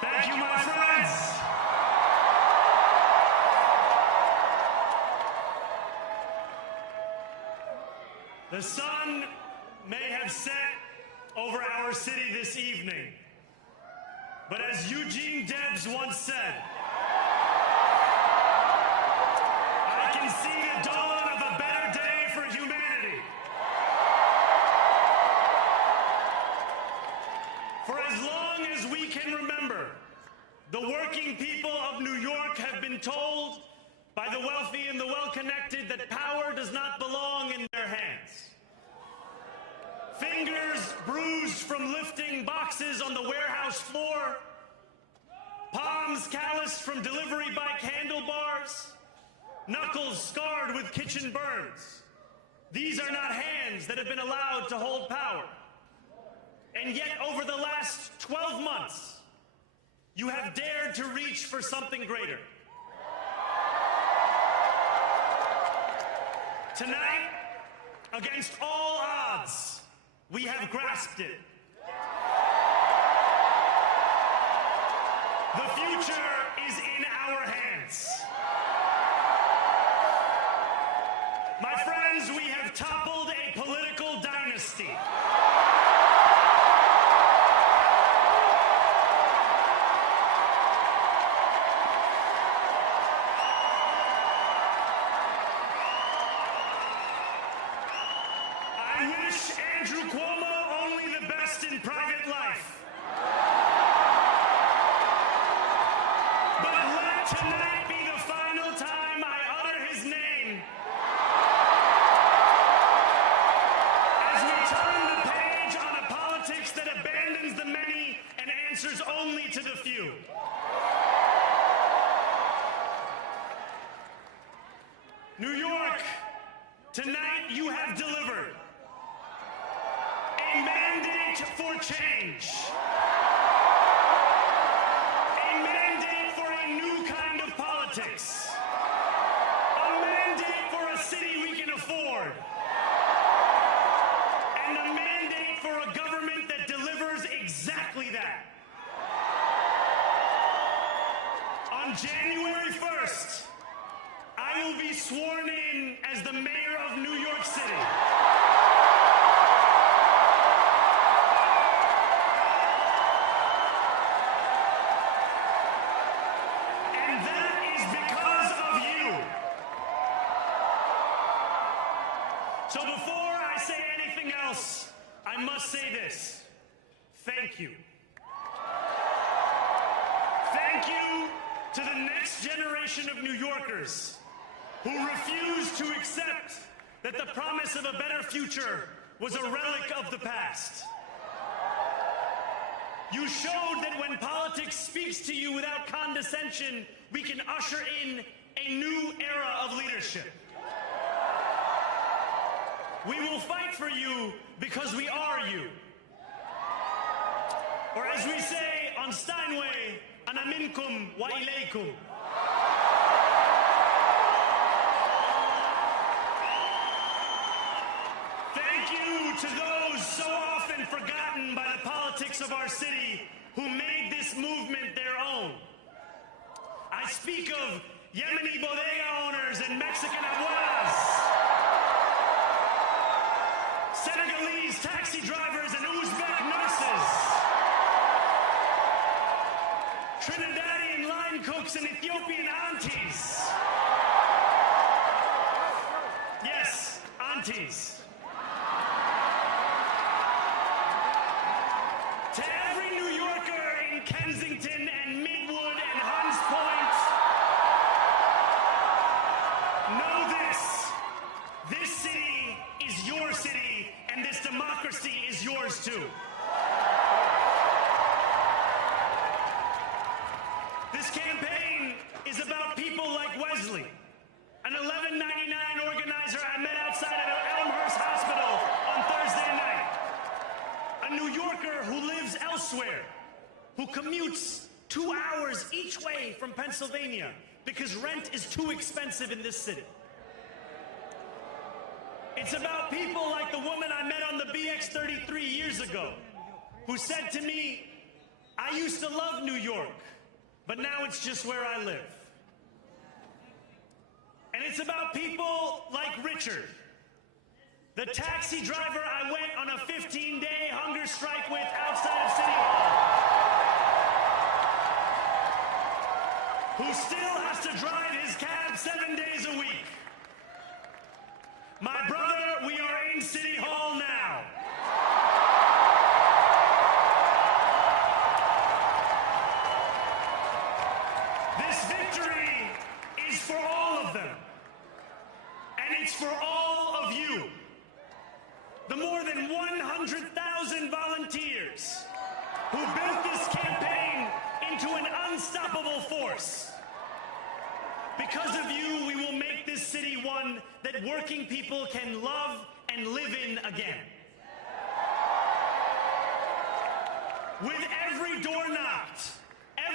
Thank you, my friends. The sun may have set over our city this evening, but as Eugene Debs once said, I can see the dawn of a better day for humanity. For as long as we can remember, the working people of New York have been told by the wealthy and the well-connected that power does not belong in their hands. Fingers bruised from lifting boxes on the warehouse floor, palms calloused from delivery bike handlebars, knuckles scarred with kitchen burns. These are not hands that have been allowed to hold power. And yet, over the last 12 months, you have dared to reach for something greater. Tonight, against all odds, we have grasped it. The future is in our hands. My friends, we have toppled a political dynasty. I wish Andrew Cuomo only the best in private life. But let tonight be the final time I utter his name as we turn the page on a politics that abandons the many and answers only to the few. New York, tonight you have delivered a mandate for change. A mandate for a new kind of politics. A mandate for a city we can afford. And a mandate for a government that delivers exactly that. On January 1st, I will be sworn in as the mayor of New York City. And that is because of you. So before I say anything else, I must say this. Thank you. Thank you to the next generation of New Yorkers who refused to accept that the promise of a better future was a relic of the past. You showed that when politics speaks to you without condescension, we can usher in a new era of leadership. We will fight for you because we are you. Or as we say on Steinway, ana minkum wa ilaykum. Thank you to those so often forgotten by the politics of our city who made this movement their own. I speak of Yemeni bodega owners and Mexican abuelas, Senegalese taxi drivers and Uzbek nurses, Trinidadian line cooks and Ethiopian aunties. Yes, aunties. To every New Yorker in Kensington and Midwood and Hunts Point, know this. This city is your city, and this democracy is yours too. This campaign is about people like Wesley, an 1199 organizer I met outside of Elmhurst Hospital on Thursday night. A New Yorker who lives elsewhere, who commutes 2 hours each way from Pennsylvania because rent is too expensive in this city. It's about people like the woman I met on the BX-33 years ago, who said to me, I I used to love New York, but now it's just where I live. And it's about people like Richard, the taxi driver I went on a 15-day hunger strike with outside of City Hall, who still has to drive his cab 7 days a week. My brother, we are in City Hall now. This victory is for all of them. And it's for all of you. The more than 100,000 volunteers who built this campaign into an unstoppable force. Because of you, we will make this city one that working people can love and live in again. With every door knocked,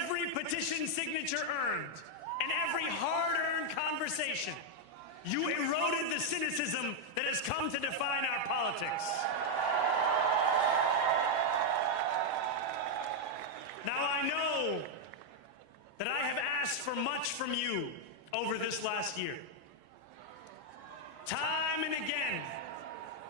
every petition signature earned, and every hard-earned conversation, you eroded the cynicism that has come to define our politics. Now, I know that I have asked for much from you over this last year. Time and again,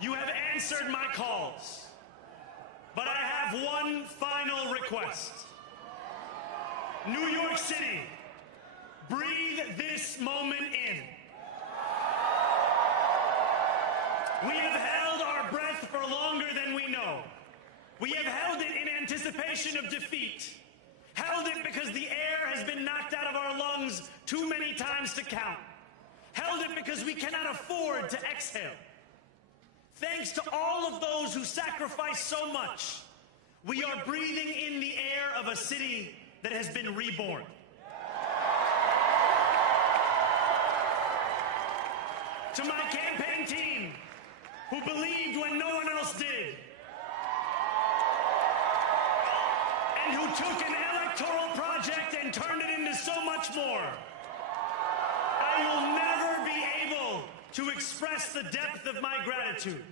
you have answered my calls. But I have one final request. New York City, breathe this moment in. We have held our breath for longer than we know. We have held it in anticipation of defeat. Held it because the air has been knocked out of our lungs too many times to count. Held it because we cannot afford to exhale. Thanks to all of those who sacrificed so much, we are breathing in the air of a city that has been reborn. To my campaign team, who believed when no one else did, and who took an electoral project and turned it into so much more, I will never be able to express the depth of my gratitude.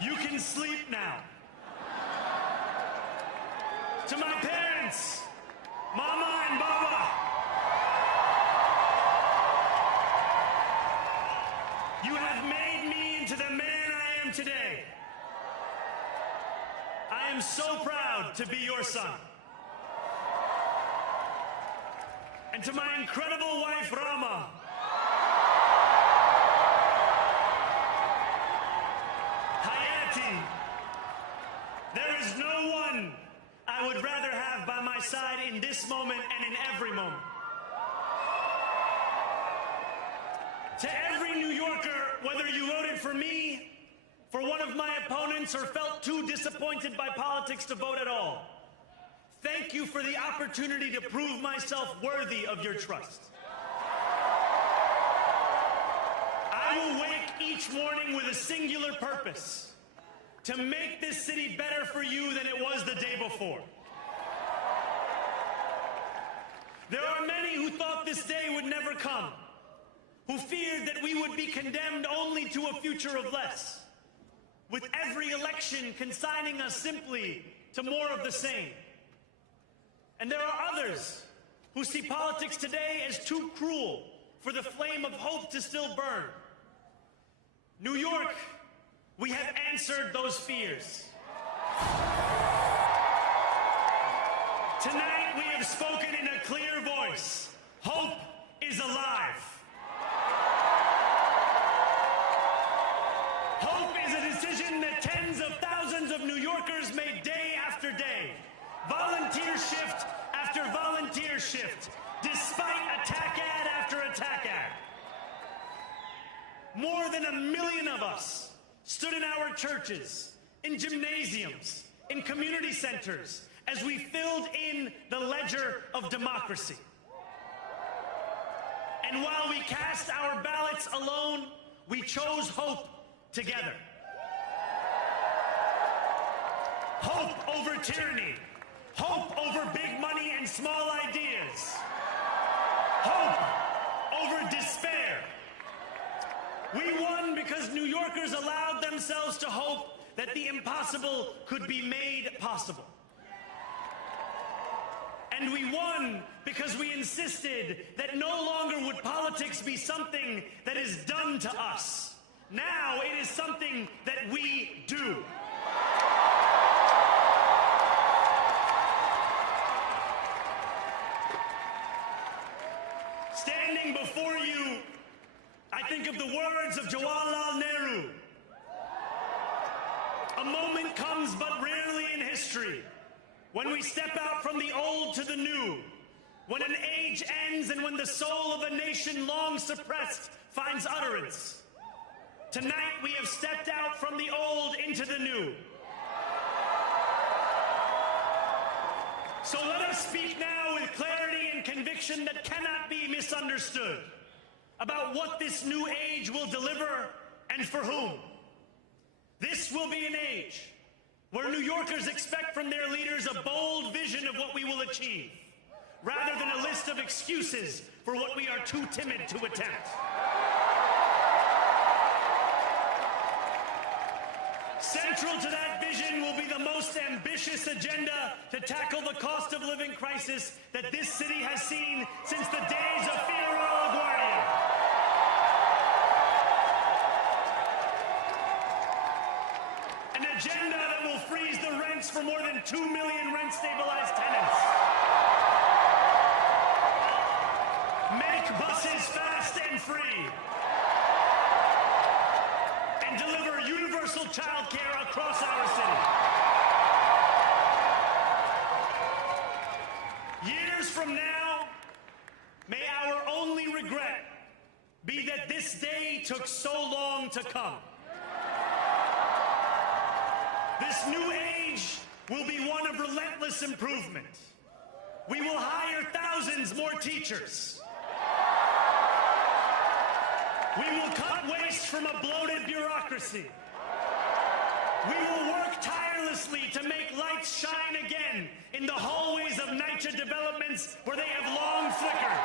You can sleep now. To my parents, Mama and Baba, you have made me into the man I am today. I am so proud to be your son. And to my incredible wife, Rama, Hayati, there is no one I would rather have by my side in this moment and in every moment. To every New Yorker, whether you voted for me, for one of my opponents, or felt too disappointed by politics to vote at all, thank you for the opportunity to prove myself worthy of your trust. I will wake each morning with a singular purpose: to make this city better for you than it was the day before. There are many who thought this day would never come, who feared that we would be condemned only to a future of less, with every election consigning us simply to more of the same. And there are others who see politics today as too cruel for the flame of hope to still burn. New York, we have answered those fears. Tonight we have spoken in a clear voice. Hope is alive. Hope is a decision that tens of thousands of New Yorkers made day after day, volunteer shift after volunteer shift, despite attack ad after attack ad. More than 1 million of us stood in our churches, in gymnasiums, in community centers, as we filled in the ledger of democracy. And while we cast our ballots alone, we chose hope together. Hope over tyranny. Hope over big money and small ideas. Hope over despair. We won because New Yorkers allowed themselves to hope that the impossible could be made possible. And we won because we insisted that no longer would politics be something that is done to us. Now it is something that we do. Standing before you, I think of the words of Jawaharlal Nehru. A moment comes but rarely in history when we step out from the old to the new, when an age ends and when the soul of a nation long suppressed finds utterance. Tonight we have stepped out from the old into the new. So let us speak now with clarity and conviction that cannot be misunderstood about what this new age will deliver and for whom. This will be an age where New Yorkers expect from their leaders a bold vision of what we will achieve, rather than a list of excuses for what we are too timid to attempt. Central to that vision will be the most ambitious agenda to tackle the cost of living crisis that this city has seen since the days of Figueroa LaGuardia. An agenda that will freeze the rents for more than 2 million rent-stabilized tenants. Make buses fast and free. And deliver universal child care across our city. Years from now, may our only regret be that this day took so long to come. This new age will be one of relentless improvement. We will hire thousands more teachers. We will cut waste from a bloated bureaucracy. We will work tirelessly to make lights shine again in the hallways of NYC developments where they have long flickered.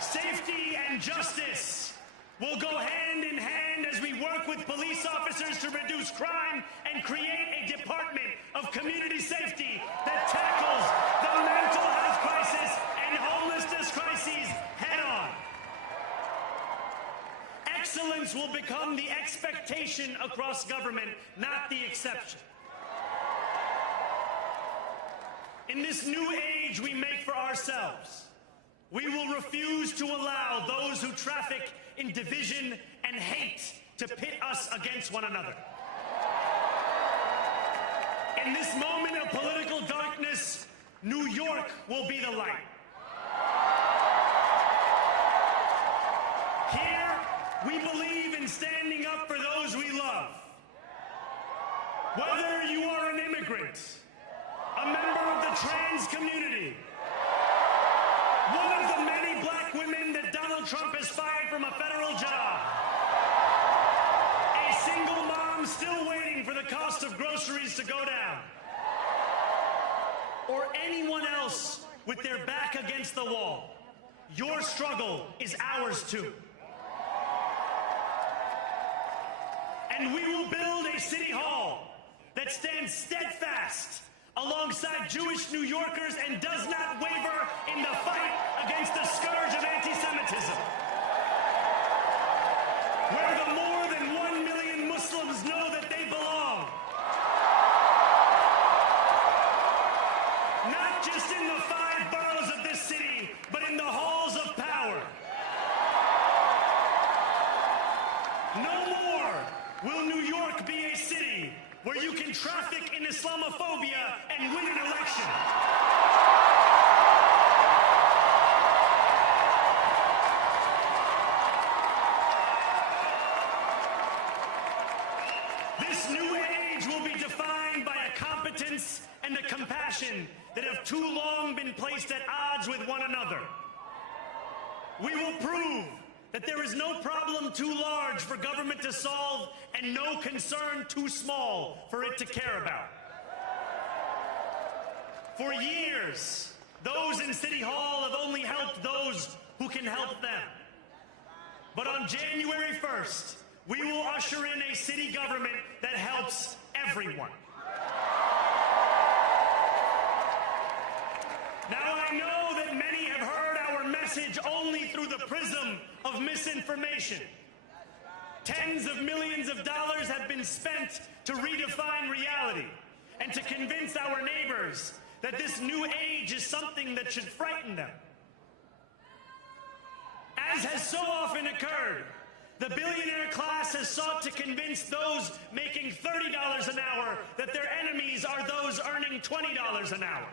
Safety and justice will go hand in hand as we work with police officers to reduce crime and create a department of community safety that tackles the mental health crisis and homelessness crises head on. Excellence will become the expectation across government, not the exception. In this new age we make for ourselves, we will refuse to allow those who traffic in division and hate to pit us against one another. In this moment of political darkness, New York will be the light. Here, we believe in standing up for those we love. Whether you are an immigrant, a member of the trans community, one of the many black women that Donald Trump has fired from a federal job, a single mom still waiting for the cost of groceries to go down, or anyone else with their back against the wall, your struggle is ours too. And we will build a city hall that stands steadfast alongside Jewish New Yorkers and does not waver in the fight against the scourge of anti-Semitism. Where the more than 1 million Muslims know that they belong. Not just in the 5 boroughs of this city, but in the halls of power. No more will New York be a city where you can traffic in Islamophobia and win an election. This new age will be defined by a competence and a compassion that have too long been placed at odds with one another. We will prove that there is no problem too large for government to solve and no concern too small for it to care about. For years, those in City Hall have only helped those who can help them. But on January 1st, we will usher in a city government that helps everyone. Now, I know that many have heard our message only through the prism of misinformation. Tens of millions of dollars have been spent to redefine reality and to convince our neighbors that this new age is something that should frighten them. As has so often occurred, the billionaire class has sought to convince those making $30 an hour that their enemies are those earning $20 an hour.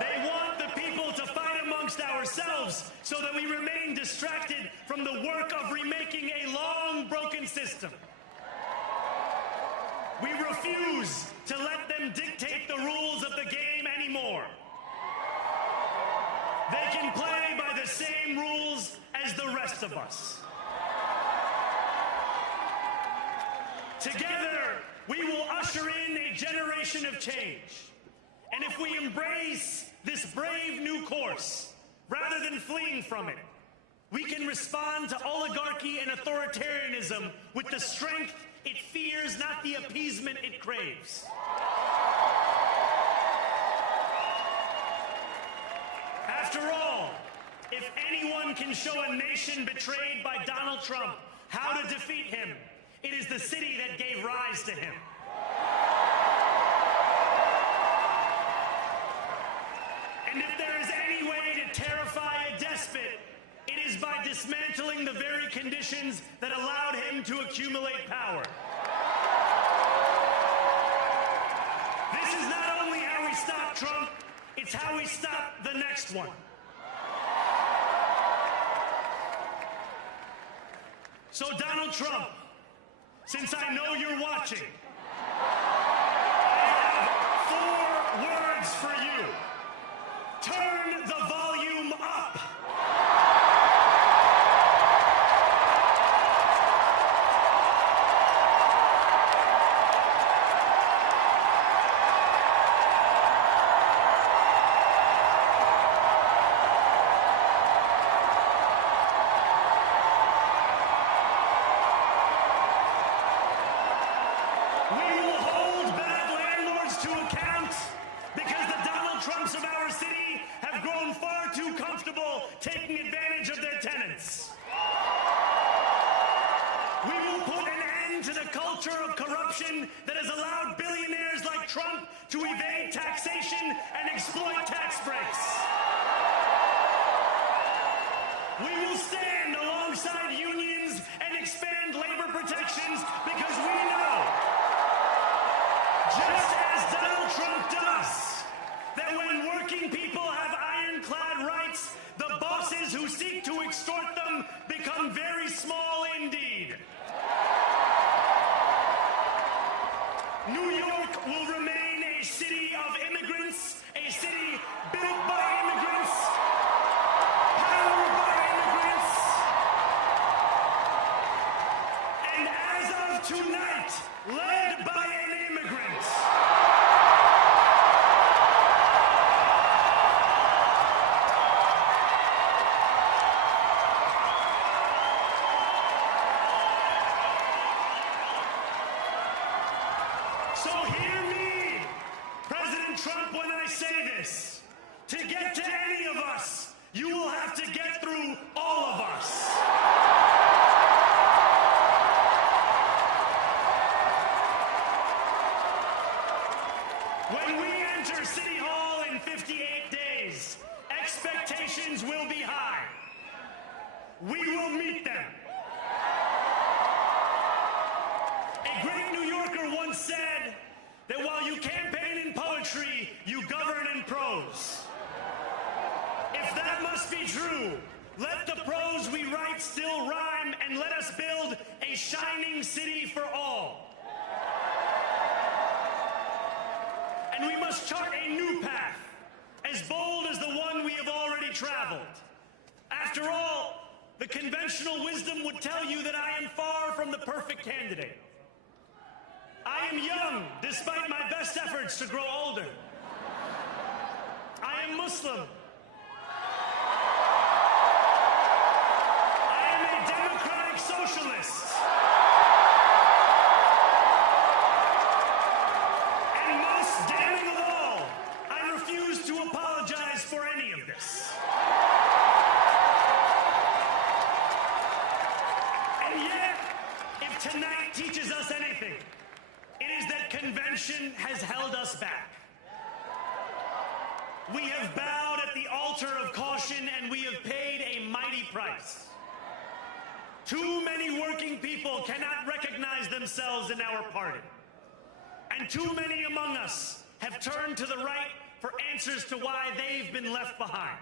They want the people to fight amongst ourselves so that we remain distracted from the work of remaking a long broken system. We refuse to let them dictate the rules of the game anymore. They can play by the same rules as the rest of us. Together, we will usher in a generation of change. And if we embrace this brave new course, rather than fleeing from it, we can respond to oligarchy and authoritarianism with the strength it fears, not the appeasement it craves. After all, if anyone can show a nation betrayed by Donald Trump how to defeat him, it is the city that gave rise to him. And if there is any way to terrify a despot, it is by dismantling the very conditions that allowed him to accumulate power. This is not only how we stop Trump, it's how we stop the next one. So Donald Trump, since I know you're watching, I have 4 words for you. Turn the volume up. We will hold bad landlords to account because the Donald Trumps of our city have grown far too comfortable taking advantage of their tenants. We will put an end to the culture of corruption that has allowed billionaires like Trump to evade taxation and exploit tax breaks. We will stand alongside unions and expand labor protections because we know, just as Donald Trump does, that when working people have ironclad rights, the bosses who seek to extort them become very small indeed. New York will remain a city of immigrants, a city built by immigrants, powered by immigrants, and as of tonight, led by an immigrant. So hear me, President Trump, when I say this. To get to any of us, you will have to get through all of us. When we enter City Hall in 58 days, expectations will be high. We will meet them. A great New Yorker once said that while you campaign in poetry, you govern in prose. If that must be true, let the prose we write still rhyme and let us build a shining city for all. And we must chart a new path, as bold as the one we have already traveled. After all, the conventional wisdom would tell you that I am far from the perfect candidate. I am young, despite my best efforts to grow older. I am Muslim. I am a democratic socialist. And most damning of all, tonight teaches us anything, it is that convention has held us back. We have bowed at the altar of caution, and we have paid a mighty price. Too many working people cannot recognize themselves in our party. And too many among us have turned to the right for answers to why they've been left behind.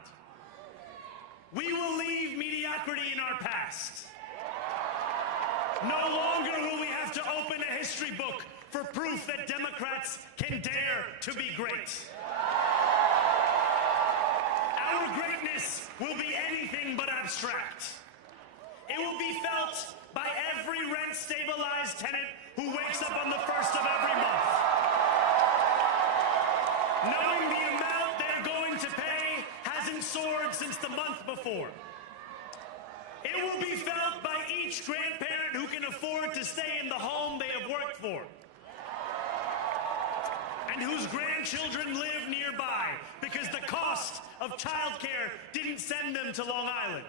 We will leave mediocrity in our past. No longer will we have to open a history book for proof that Democrats can dare to be great. Our greatness will be anything but abstract. It will be felt by every rent-stabilized tenant who wakes up on the first of every month, knowing the amount they're going to pay hasn't soared since the month before. It will be felt by each grandparent who can afford to stay in the home they have worked for, and whose grandchildren live nearby because the cost of childcare didn't send them to Long Island.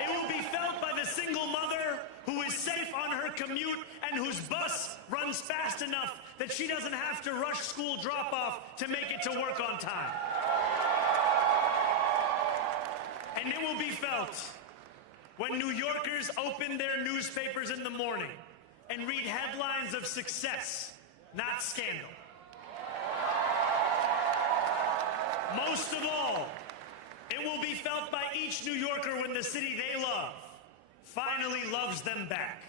It will be felt by the single mother who is safe on her commute and whose bus runs fast enough that she doesn't have to rush school drop-off to make it to work on time. And it will be felt when New Yorkers open their newspapers in the morning and read headlines of success, not scandal. Most of all, it will be felt by each New Yorker when the city they love finally loves them back.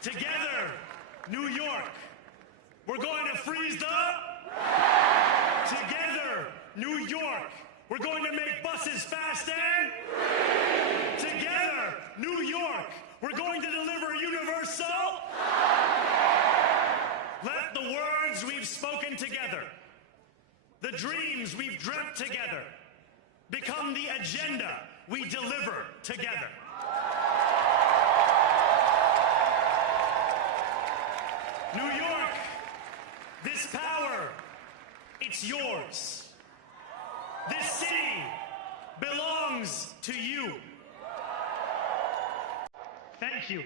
Together, New York, we're going to freeze the... Together, New York, we're going to make buses fast and... Together, New York, we're going to deliver universal... Let the words we've spoken together, the dreams we've dreamt together, become the agenda we deliver together. New York, this power, it's yours. This city belongs to you. Thank you.